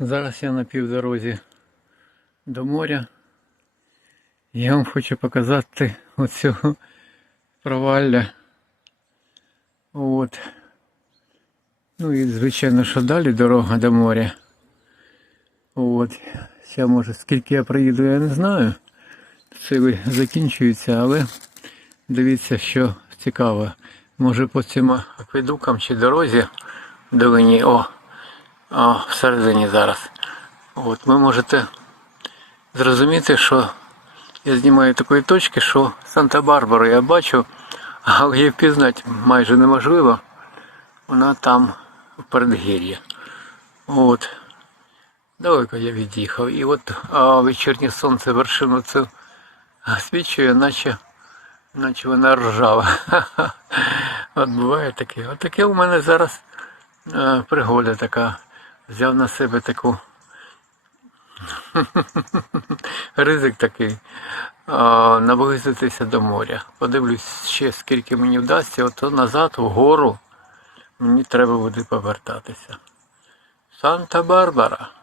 Зараз я на півдорозі до моря. Я вам хочу показати оцю провалля. От. Ну і звичайно, що далі дорога до моря. От. Ще може скільки я приїду, я не знаю. Це закінчується, але дивіться, що цікаво. Може по цим акведукам чи дорозі долині, о, о, всередині зараз. От ви можете зрозуміти, що я знімаю такої точки, що Санта-Барбару я бачу, але її впізнати майже неможливо. Вона там в передгір'ї. От. Далеко я від'їхав. І от а, вечірнє сонце вершину цю свічує, наче, наче вона ржава. От буває таке. От таке у мене зараз е, пригода така. Взяв на себе таку ризик такий. Наблизитися до моря. Подивлюсь ще скільки мені вдасться, ото назад, вгору, мені треба буде повертатися. Санта-Барбара.